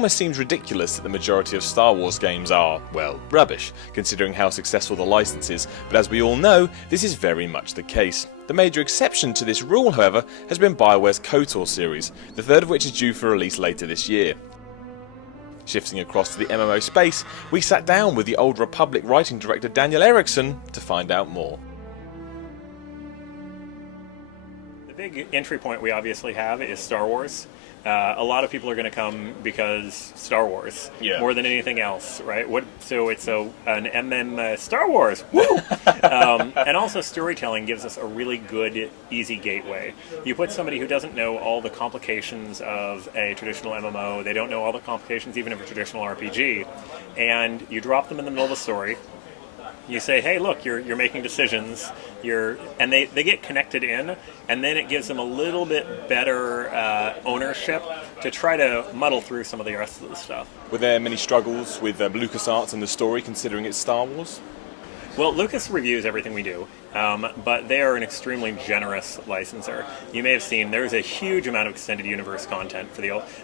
almost seems ridiculous that the majority of Star Wars games are, well, rubbish, considering how successful the license is, but as we all know, this is very much the case. The major exception to this rule, however, has been BioWare's KOTOR series, the third of which is due for release later this year. Shifting across to the MMO space, we sat down with the Old Republic writing director Daniel Erickson to find out more. The big entry point we obviously have is Star Wars. A lot of people are going to come because Star Wars, more than anything else, right? So it's an MM Star Wars, woo! And also storytelling gives us a really good, easy gateway. You put somebody who doesn't know all the complications of a traditional MMO, they don't know all the complications even of a traditional RPG, and you drop them in the middle of a story. You say, hey, look, you're making decisions, and they get connected in, and then it gives them a little bit better ownership to try to muddle through some of the rest of the stuff. Were there many struggles with LucasArts and the story, considering it's Star Wars? Well, Lucas reviews everything we do, but they are an extremely generous licensor. You may have seen there's a huge amount of extended universe content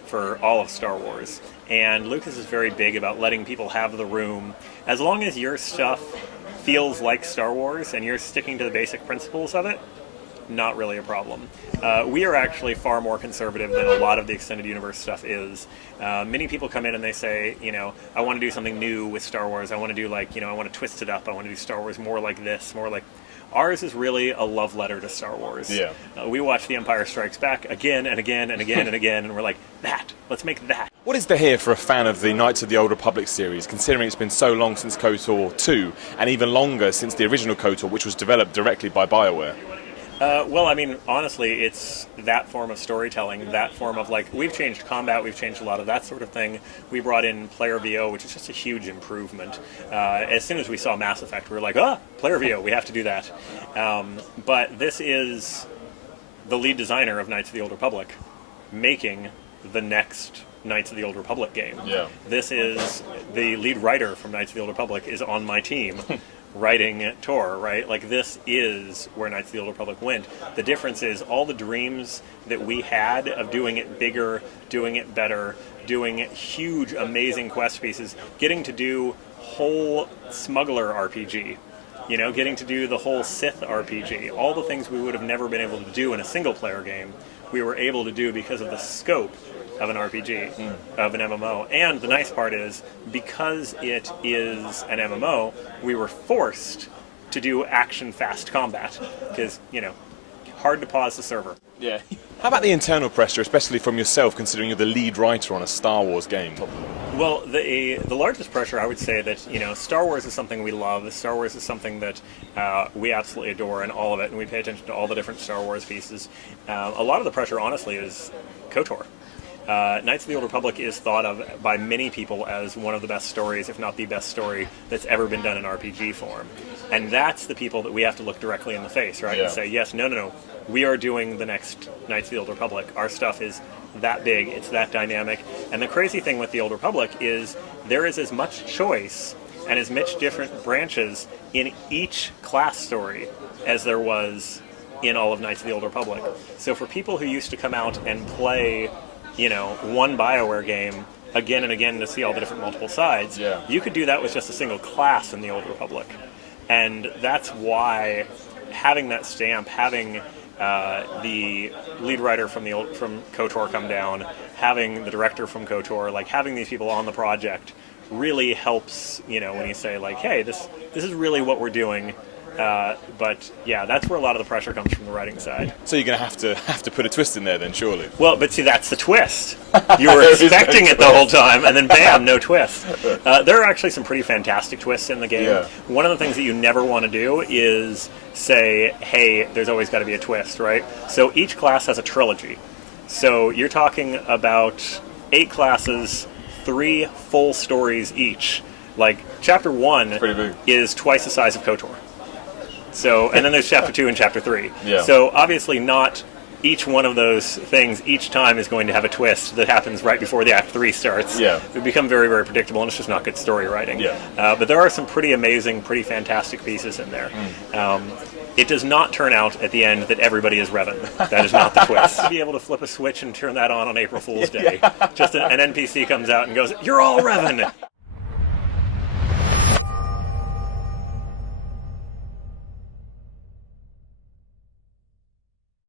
for all of Star Wars, and Lucas is very big about letting people have the room. As long as your stuff feels like Star Wars and you're sticking to the basic principles of it, not really a problem. We are actually far more conservative than a lot of the extended universe stuff is. Many people come in and they say, I want to do something new with Star Wars. I want to do I want to twist it up. I want to do Star Wars more like this, more like... Ours is really a love letter to Star Wars. Yeah. We watch The Empire Strikes Back again and again and again and again, and we're like, let's make that. What is there here for a fan of the Knights of the Old Republic series, considering it's been so long since KOTOR 2, and even longer since the original KOTOR, which was developed directly by BioWare? Well, I mean, honestly, it's that form of storytelling, that form of, we've changed combat, we've changed a lot of that sort of thing. We brought in player VO, which is just a huge improvement. As soon as we saw Mass Effect, we were like, player VO, we have to do that. But this is the lead designer of Knights of the Old Republic making the next Knights of the Old Republic game. Yeah. This is the lead writer from Knights of the Old Republic is on my team. Writing Tor, right? This is where Knights of the Old Republic went. The difference is all the dreams that we had of doing it bigger, doing it better, doing huge, amazing quest pieces, getting to do whole smuggler RPG, getting to do the whole Sith RPG, all the things we would have never been able to do in a single-player game, we were able to do because of the scope of an RPG, of an MMO. And the nice part is, because it is an MMO, we were forced to do action-fast combat, because, hard to pause the server. Yeah. How about the internal pressure, especially from yourself, considering you're the lead writer on a Star Wars game? Well, the largest pressure, I would say that, Star Wars is something we love. Star Wars is something that we absolutely adore in all of it, and we pay attention to all the different Star Wars pieces. A lot of the pressure, honestly, is KOTOR. Knights of the Old Republic is thought of by many people as one of the best stories, if not the best story, that's ever been done in RPG form. And that's the people that we have to look directly in the face, right? Yeah. And say, yes, no, we are doing the next Knights of the Old Republic. Our stuff is that big, it's that dynamic. And the crazy thing with the Old Republic is there is as much choice and as much different branches in each class story as there was in all of Knights of the Old Republic. So for people who used to come out and play one BioWare game again and again to see all the different multiple sides, you could do that with just a single class in the Old Republic. And that's why having that stamp, having the lead writer from KOTOR come down, having the director from KOTOR, having these people on the project really helps, when you say, hey, this is really what we're doing. But yeah, that's where a lot of the pressure comes from the writing side. So you're going to have to put a twist in there then, surely? Well, but see, that's the twist. You were expecting it the whole time, and then bam, no twist. There are actually some pretty fantastic twists in the game. Yeah. One of the things that you never want to do is say, hey, there's always got to be a twist, right? So each class has a trilogy. So you're talking about 8 classes, 3 full stories each. Chapter 1 is twice the size of KOTOR. So, and then there's Chapter 2 and Chapter 3. Yeah. So obviously not each one of those things each time is going to have a twist that happens right before the Act 3 starts. Yeah. It would become very, very predictable, and it's just not good story writing. Yeah. But there are some pretty amazing, pretty fantastic pieces in there. It does not turn out at the end that everybody is Revan. That is not the twist. To be able to flip a switch and turn that on April Fool's Day. Just an NPC comes out and goes, "You're all Revan!"